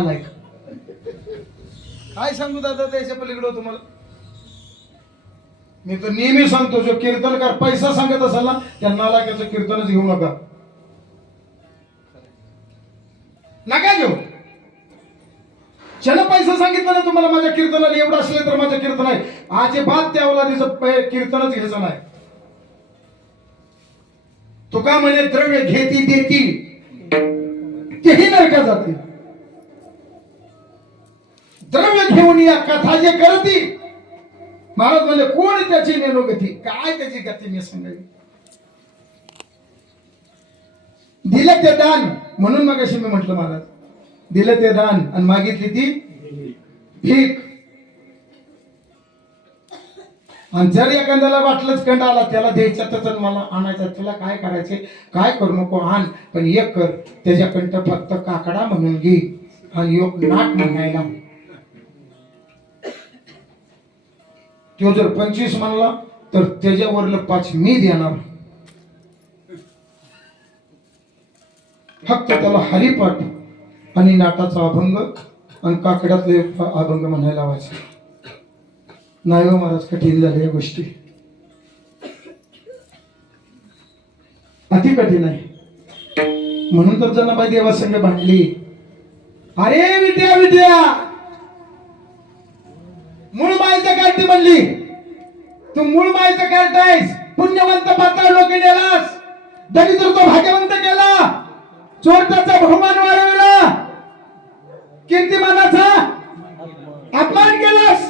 नालायक. काय सांगू दादा त्याच्या पलीकडे तुम्हाला. मी तर नेहमी सांगतो जो कीर्तनकार पैसा सांगत असाल ना त्या नालायकाचं कीर्तनच घेऊ नका. नका घेऊ. ज्यानं पैसा सांगितलं ना तुम्हाला माझ्या कीर्तनाला एवढं असले तर माझं कीर्तन आहे, अजिबात त्या औलादीचं कीर्तनच घ्यायचं नाही. तुका म्हणे द्रव्य घेती देती तेही नरका जाते. द्रव्य घेऊन या कथा जे करती महाराज म्हणजे कोण त्याची नेनोगती काय त्याची गती मी सांगावी. दिलं ते दान म्हणून मग अशी मी म्हटलं महाराज दिलं ते दान आणि मागितली ती भीक. आणि जर एखाद्याला वाटलंच कंड आला त्याला द्यायचं तर मला आणायचं तुला काय करायचे काय करू नको आण पण एक कर त्याच्याकडं फक्त काकडा म्हणून घे आणि योग नाट म्हणायला. तो जर 25 म्हणला तर त्याच्यावरलं 5 मी देणार. फक्त त्याला हरिपाठ आणि नाटाचा अभंग आणि काकड्यातले अभंग म्हणायला लावायचे. नाही हो महाराज कठीण झाल्या या गोष्टी अति कठीण आहे. म्हणून तर जनाबाई देवासंग भांडली. अरे विद्या विद्या मूळ मायचं काढते म्हणली. तू मूळ मायचं काढतायस. पुण्यवंत पातळ लोक नेलास दरिद्र तो भाग्यवंत केला. चोरट्याचा बहुमान वाढविला. कीर्तिमानाचा अपमान केलास.